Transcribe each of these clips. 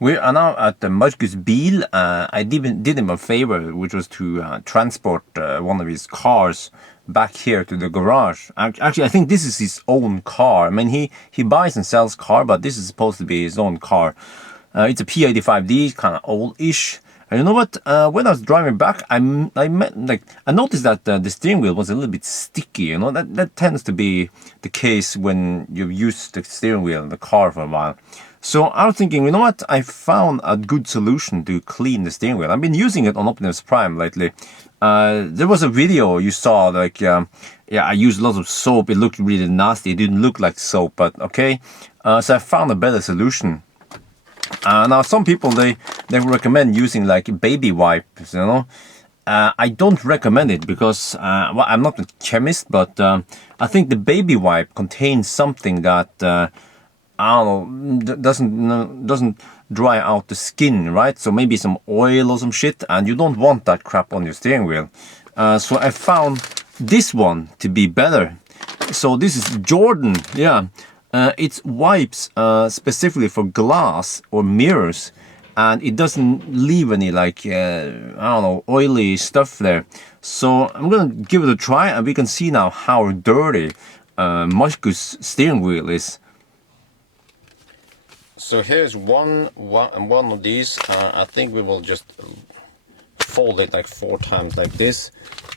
We are now at the Marcus' bil. I did him a favor, which was to transport one of his cars back here to the garage. Actually, I think this is his own car. I mean, he buys and sells car, but this is supposed to be his own car. It's a P85D, kind of old-ish. And you know what? When I was driving back, I noticed that the steering wheel was a little bit sticky. You know, that tends to be the case when you've used the steering wheel in the car for a while. So I was thinking, you know what? I found a good solution to clean the steering wheel. I've been using it on Optimus Prime lately. There was a video you saw, like, yeah, I used lots of soap. It looked really nasty. It didn't look like soap, but okay. So I found a better solution. Now some people, they recommend using like baby wipes, you know. I don't recommend it because well, I'm not a chemist, but I think the baby wipe contains something that I don't know, doesn't dry out the skin, right? So maybe some oil or some shit, and you don't want that crap on your steering wheel. So I found this one to be better. So this is Jordan, yeah. It wipes specifically for glass or mirrors, and it doesn't leave any like I don't know, oily stuff there. So I'm gonna give it a try, and we can see now how dirty Marcus' steering wheel is. So here's one of these. I think we will just fold it like 4 times like this,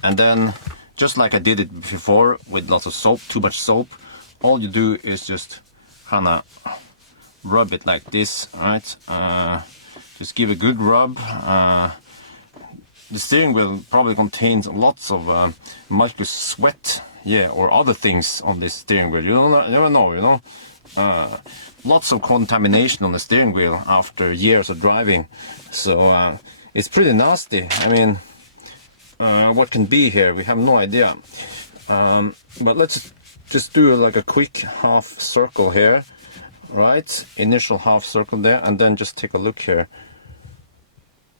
and then just like I did it before with lots of soap, too much soap. All you do is just kind of rub it like this, right? Just give a good rub. The steering wheel probably contains lots of Marcus sweat, yeah, or other things on this steering wheel. You never know, you know. Lots of contamination on the steering wheel after years of driving, so it's pretty nasty. I mean, what can be here? We have no idea. But let's just do like a quick half circle here, right? Initial half circle there, and then just take a look here.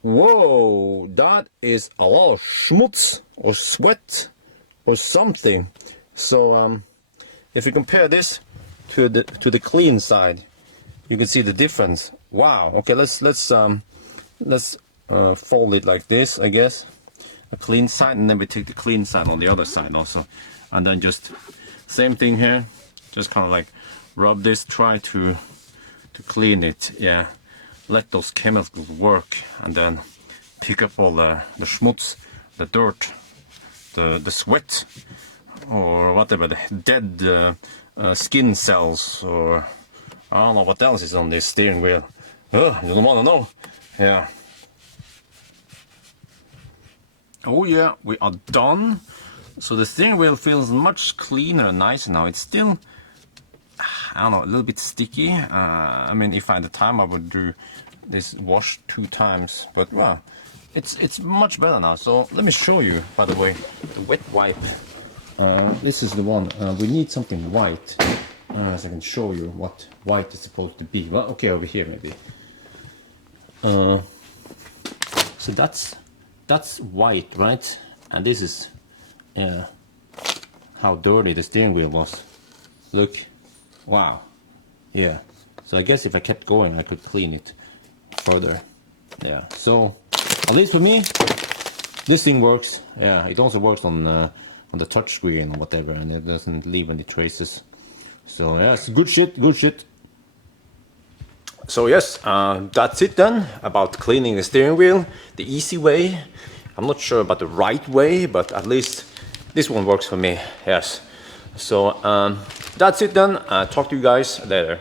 Whoa, that is a lot of schmutz or sweat or something. So if we compare this to the clean side, you can see the difference. Wow. Okay, let's fold it like this, I guess. A clean side, and then we take the clean side on the other side also, and then just same thing here. Just kind of like rub this, try to clean it. Yeah, let those chemicals work, and then pick up all the schmutz, the dirt, the sweat, or whatever, the dead skin cells, or I don't know what else is on this steering wheel. You don't want to know. Yeah. Oh yeah, we are done. So the steering wheel feels much cleaner and nicer now. It's still, I don't know, a little bit sticky. I mean, if I had the time, I would do this wash 2 times. But well, it's much better now. So let me show you, by the way, the wet wipe. This is the one. We need something white, so I can show you what white is supposed to be. Well, okay, over here maybe. So that's white, right? And this is how dirty the steering wheel was. Look, wow, yeah. So I guess if I kept going, I could clean it further. Yeah. So at least for me, this thing works. Yeah, it also works on the touch screen or whatever, and it doesn't leave any traces. So yeah, it's good shit, good shit. So yes, that's it then about cleaning the steering wheel the easy way. I'm not sure about the right way, but at least this one works for me. Yes. So that's it then. Talk to you guys later.